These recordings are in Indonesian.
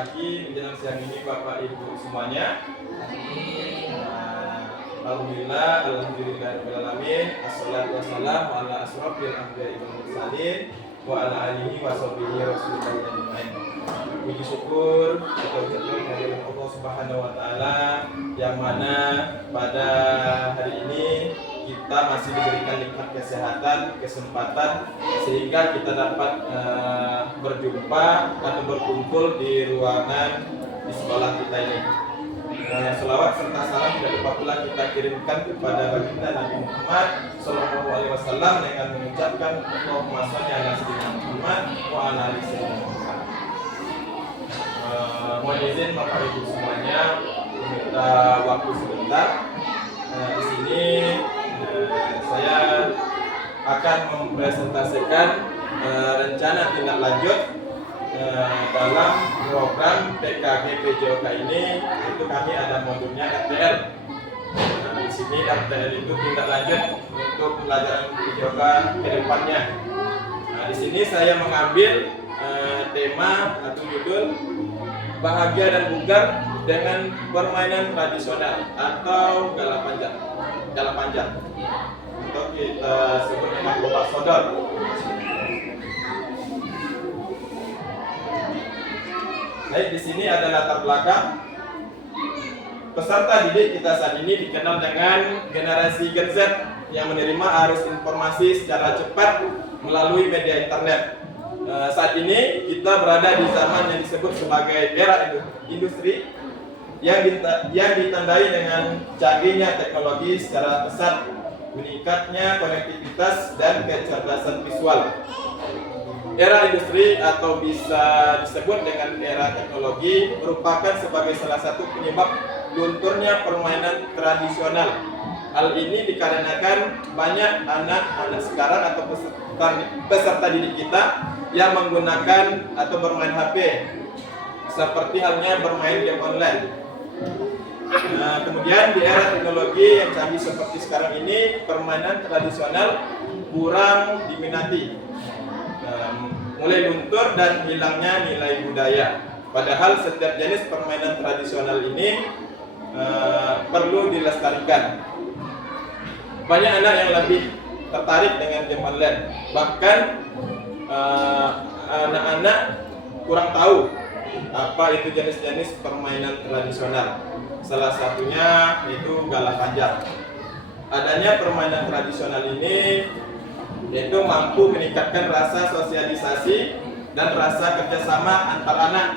pagi menjelang siang ini Bapak Ibu semuanya. Alhamdulillahirobbilalamin. Assalatu wassalamu ala asrofil anbiya'i wal mursalin wa ala alihi wa sahbihi rasulillah ajmain. Puji syukur kita ucapkan kehadirat Allah Subhanahu wa taala yang mana pada hari ini kita masih diberikan nikmat kesehatan, kesempatan sehingga kita dapat berjumpa atau berkumpul di ruangan di sekolah kita ini. Selawat serta salam tidak lupa pula kita kirimkan kepada baginda Nabi Muhammad Sallallahu Alaihi Wasallam dengan mengucapkan Allahumma sholli ala sayyidina Muhammad wa ala ali sayyidina Muhammad. Mohon izin Bapak Ibu semuanya minta waktu sebentar. Di sini saya akan mempresentasikan rencana tindak lanjut dalam program PKG PJOK ini. Itu kami ada modulnya RTL. Di sini RTL itu tindak lanjut untuk pelajaran PJOK ke depannya. Di sini saya mengambil tema atau judul bahagia dan bugar dengan permainan tradisional atau gala panjang. Gala panjang. Atau kita sebutnya Bapak Sodor. Baik, di sini ada latar belakang. Peserta didik kita saat ini dikenal dengan generasi Gen Z yang menerima arus informasi secara cepat melalui media internet. Saat ini kita berada di zaman yang disebut sebagai era industri yang ditandai dengan canggihnya teknologi secara pesat, meningkatnya konektivitas dan kecerdasan visual. Era industri atau bisa disebut dengan era teknologi merupakan sebagai salah satu penyebab lunturnya permainan tradisional. Hal ini dikarenakan banyak anak-anak sekarang atau peserta didik kita yang menggunakan atau bermain HP, seperti halnya bermain game online. Kemudian di era teknologi yang canggih seperti sekarang ini, permainan tradisional kurang diminati, mulai luntur dan hilangnya nilai budaya. Padahal setiap jenis permainan tradisional ini perlu dilestarikan. Banyak anak yang lebih tertarik dengan game online, bahkan anak-anak kurang tahu apa itu jenis-jenis permainan tradisional. Salah satunya itu gala panjang. Adanya permainan tradisional ini yaitu mampu meningkatkan rasa sosialisasi dan rasa kerjasama antar anak.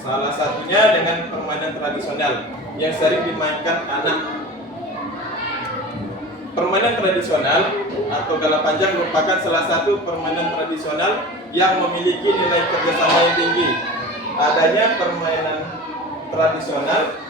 Salah satunya dengan permainan tradisional yang sering dimainkan anak. Permainan tradisional atau gala panjang merupakan salah satu permainan tradisional yang memiliki nilai kerjasama yang tinggi. Adanya permainan tradisional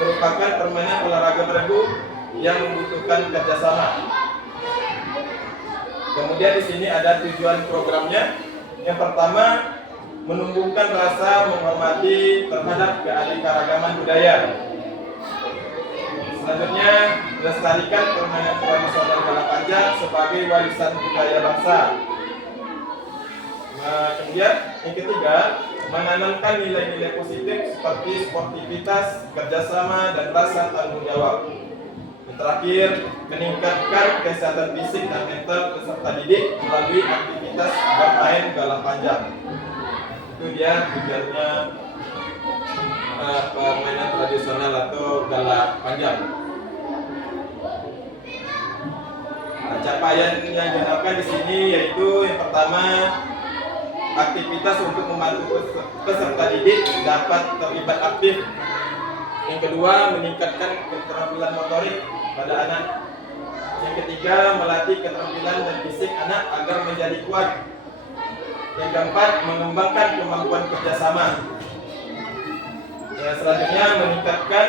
merupakan permainan olahraga beregu yang membutuhkan kerjasama. Kemudian di sini ada tujuan programnya. Yang pertama, menumbuhkan rasa menghormati terhadap keanekaragaman budaya. Selanjutnya, melestarikan permainan tradisional gala panjang sebagai warisan budaya bangsa. Kemudian yang ketiga, menanamkan nilai-nilai positif seperti sportivitas, kerjasama, dan rasa tanggung jawab. Yang terakhir, meningkatkan kesehatan fisik dan mental peserta didik melalui aktivitas bermain gala panjang. Itu dia tujuannya permainan tradisional atau gala panjang. Capaian yang diharapkan di sini yaitu yang pertama, aktivitas untuk membantu peserta didik dapat terlibat aktif. Yang kedua, meningkatkan keterampilan motorik pada anak. Yang ketiga, melatih keterampilan dan fisik anak agar menjadi kuat. Yang keempat, mengembangkan kemampuan kerjasama. Yang selanjutnya, meningkatkan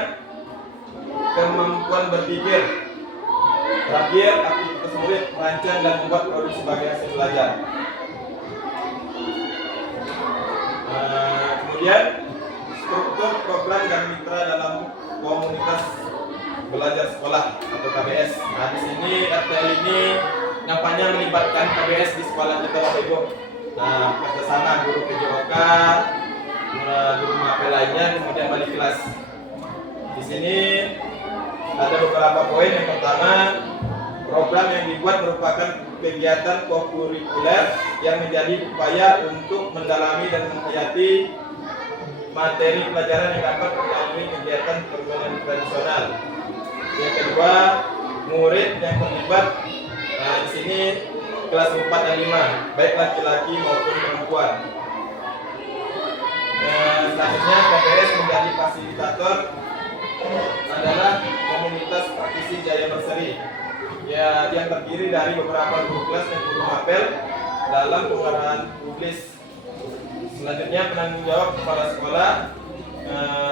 kemampuan berpikir. Terakhir, aktivitas murid merancang dan membuat produk sebagai hasil belajar. Kemudian struktur program dan mitra dalam komunitas belajar sekolah atau KBS. Nah, di sini RTL ini nampaknya melibatkan KBS di sekolah kita Bapak Ibu. Nah, kerjasama guru PJOK, guru mapel lainnya kemudian balik kelas. Di sini ada beberapa poin. Yang pertama, program yang dibuat merupakan kegiatan kokurikuler yang menjadi upaya untuk mendalami dan menghayati materi pelajaran yang dapat melalui kegiatan permainan tradisional. Yang kedua, murid yang terlibat di sini kelas 4 dan 5, baik laki-laki maupun perempuan. Selanjutnya, KPS menjadi fasilitator adalah komunitas praktisi Jaya Berseri yang terdiri dari beberapa guru kelas dan guru mapel dalam pengarahan tulis. Selanjutnya, penanggung jawab kepala sekolah,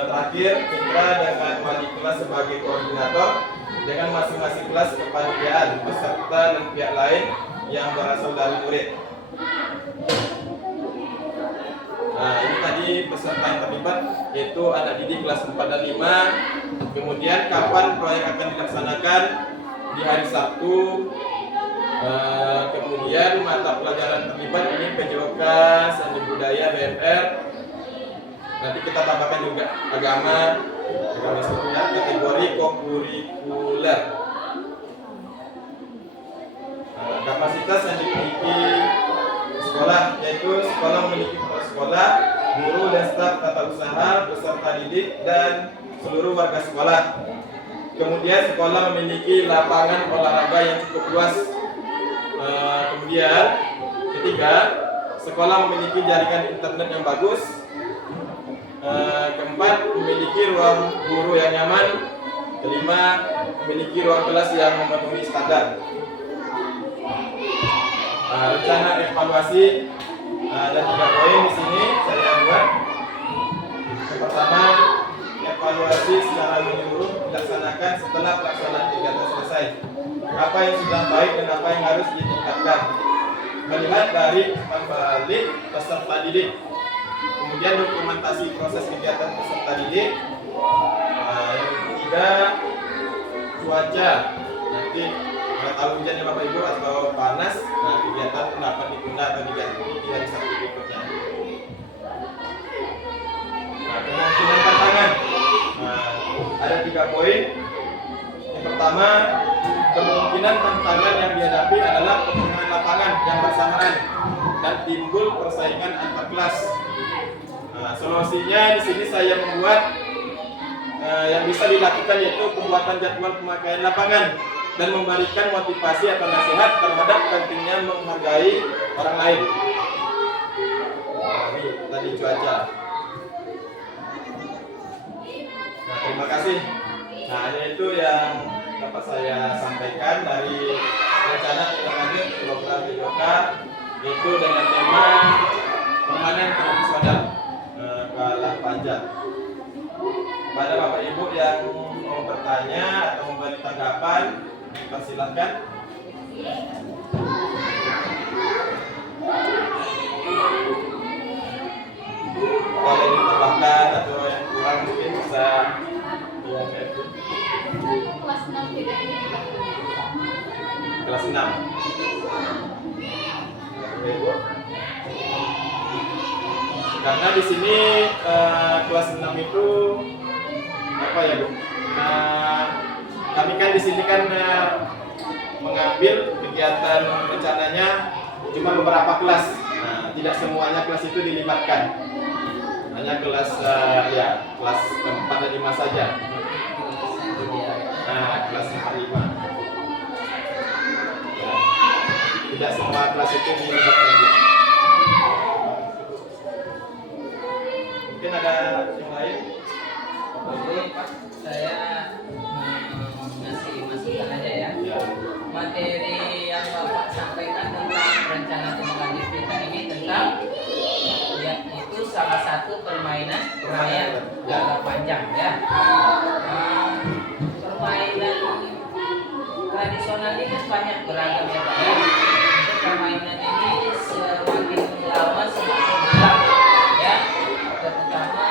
terakhir mitra dengan wali kelas sebagai koordinator dengan masing-masing kelas kepanitiaan, peserta dan pihak lain yang berasal dari murid. Nah, ini tadi peserta yang terlibat yaitu anak didik kelas 4 dan 5. Kemudian kapan proyek akan dilaksanakan? Di hari Sabtu. Kemudian mata pelajaran terlibat ini PJOK, seni budaya, BMR. Nanti kita tambahkan juga agama Islam, kategori kokurikuler. Kapasitas yang dimiliki sekolah yaitu sekolah memiliki kepala sekolah, guru dan staf tata usaha, peserta didik dan seluruh warga sekolah. Kemudian sekolah memiliki lapangan olahraga yang cukup luas. Kemudian ketiga, sekolah memiliki jaringan internet yang bagus. Keempat, memiliki ruang guru yang nyaman. Kelima, memiliki ruang kelas yang memenuhi standar. Rencana evaluasi ada 3 poin di sini saya buat. Yang pertama, evaluasi secara menyeluruh dilaksanakan setelah pelaksanaan kegiatan selesai. Apa yang sudah baik dan apa yang harus ditingkatkan. Melihat dari balik peserta didik. Kemudian dokumentasi proses kegiatan peserta didik. Yang ketiga, cuaca. Nanti kalau tahu hujannya Bapak Ibu atau panas, kegiatan dapat ditunda atau diganti di hari Sabtu berikutnya. Kemungkinan tantangan. Ada 3 poin. Yang pertama, kemungkinan tantangan yang dihadapi adalah pemenuhan lapangan yang bersamaan dan timbul persaingan antar kelas. Solusinya di sini saya membuat yang bisa dilakukan yaitu pembuatan jadwal pemakaian lapangan dan memberikan motivasi atau nasihat terhadap pentingnya menghargai orang lain. Ini tadi cuaca. Terima kasih. Itu yang dapat saya sampaikan dari rencana tindak lanjut program PJOK, yaitu dengan tema permainan tradisional kalah panjang. Pada Bapak Ibu yang mau bertanya atau memberi tanggapan, persilakan. Kalau yang ditambahkan atau yang kurang mungkin bisa kelas 6 tidak kelas 6. Karena di sini kelas 6 itu apa ya Bu? Kami kan di sini kan mengambil kegiatan rencananya cuma beberapa kelas. Tidak semuanya kelas itu dilibatkan. Hanya kelas kelas 4 dan 5 saja. Kelas 4 5. Tidak semua kelas itu dilibatkan. Mungkin ada yang lain? Saya ngasih masukan aja ya. Materi yang Bapak sampaikan tentang rencana tindak lanjut kita ini tentang itu salah satu permainan jangka panjang ya. Permainan tradisional ini kan banyak beragam ya Pak ya. Untuk permainan ini semakin lama semakin gelap ya. Terutama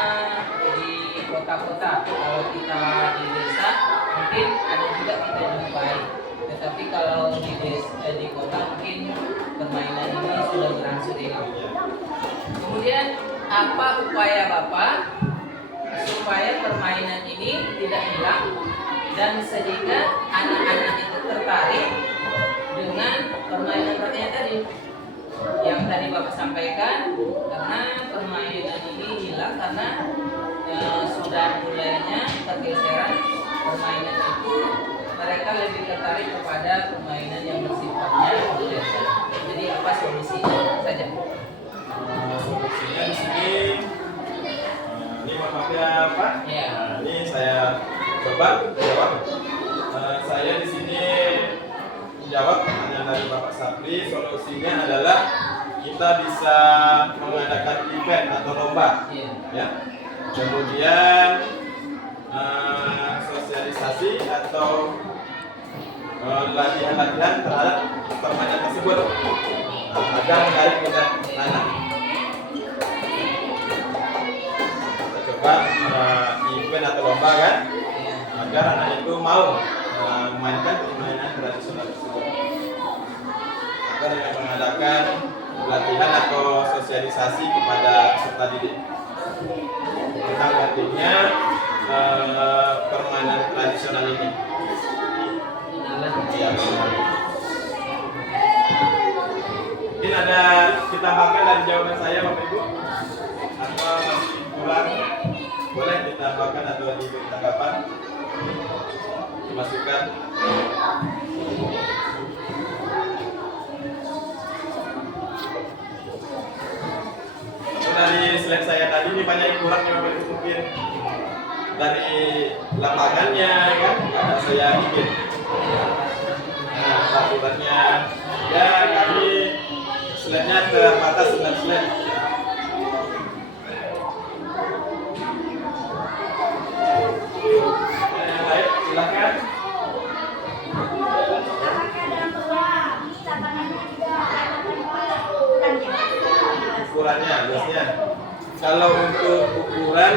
di kota-kota. Kalau kita di desa mungkin ada juga kita jumpai. Tetapi kalau di kota mungkin permainan ini sudah berangsur hilang. Kemudian apa upaya Bapak supaya permainan ini tidak hilang dan sehingga anak-anak itu tertarik dengan permainan-permainan tadi yang tadi Bapak sampaikan, karena permainan ini hilang karena sudah mulainya pergeseran permainan itu, mereka lebih tertarik kepada permainan yang bersifatnya modern. Jadi apa solusinya saja? Solusinya di sini, ini maaf ya Pak. Ya. Ini saya coba jawab. Saya di sini menjawab pertanyaan dari Bapak Sapri. Solusinya adalah kita bisa mengadakan event atau lomba, ya. Kemudian sosialisasi atau latihan-latihan terhadap permainan tersebut agar menarik minat anak. Kita coba event atau lomba kan, agar anak itu mau memainkan permainan tradisional tersebut. Agar dengan mengadakan latihan atau sosialisasi kepada peserta didik tentang pentingnya permainan tradisional ini. Ya, mungkin ada ditambahkan dari jawaban saya Bapak Ibu, atau masih kurang, boleh ditambahkan atau diberi tanggapan, dimasukkan. Dari slide saya tadi ini banyak yang kurang yang Bapak Ibu, mungkin dari lapangannya kan ada saya bikin. Nah, aturannya ya kami slide-nya terbatas 9 slide. Yang lain silakan. Ukurannya biasanya kalau untuk ukuran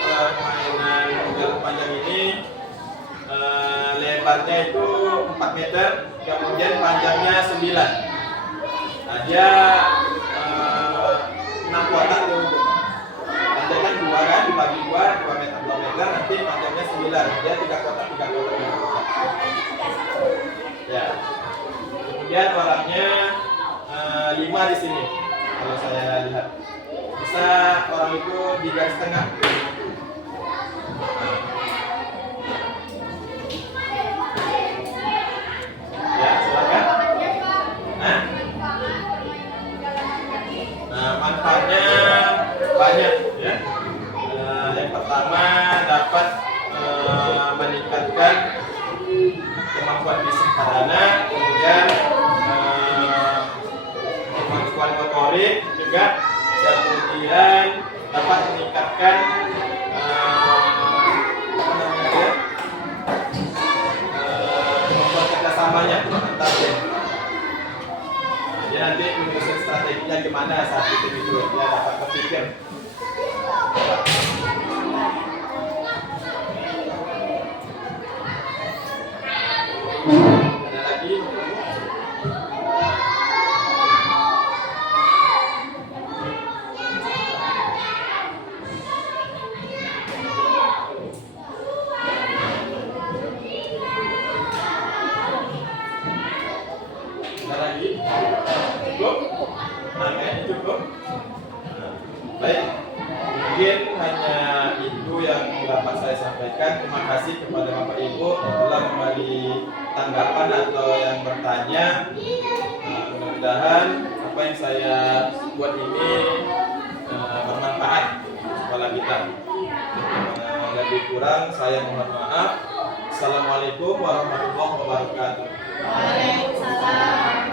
permainan jalan panjang ini lebarnya itu 4 meter, kemudian panjangnya 9. Nah, dia 6 kotak tuh. Panjangnya 2 kan, dibagi 2 meter 2 meter, nanti panjangnya 9. Dia 3 kotak 3 kotak 3 kotak. Ya. Kemudian orangnya 5 di sini. Kalau saya lihat bisa orang itu di garis tengah. Ya, silakan. Nah, manfaatnya banyak ya. Yang pertama dapat meningkatkan kemampuan fisik pada anak, kemudian kemampuan motorik juga, kemudian dapat meningkatkan kemampuan kerjasamanya antar tim. Dia nanti menyusun strateginya gimana saat itu dia dapat berpikir. Ada lagi? Cukup? Nah, cukup. Baik, mungkin hanya itu yang dapat saya sampaikan. Terima kasih kepada Bapak Ibu yang telah memberi tanggapan atau yang bertanya. Mudah-mudahan apa yang saya buat ini bermanfaat kepada kita. Lebih kurang saya mohon maaf. Assalamualaikum warahmatullahi wabarakatuh. Waalaikumsalam.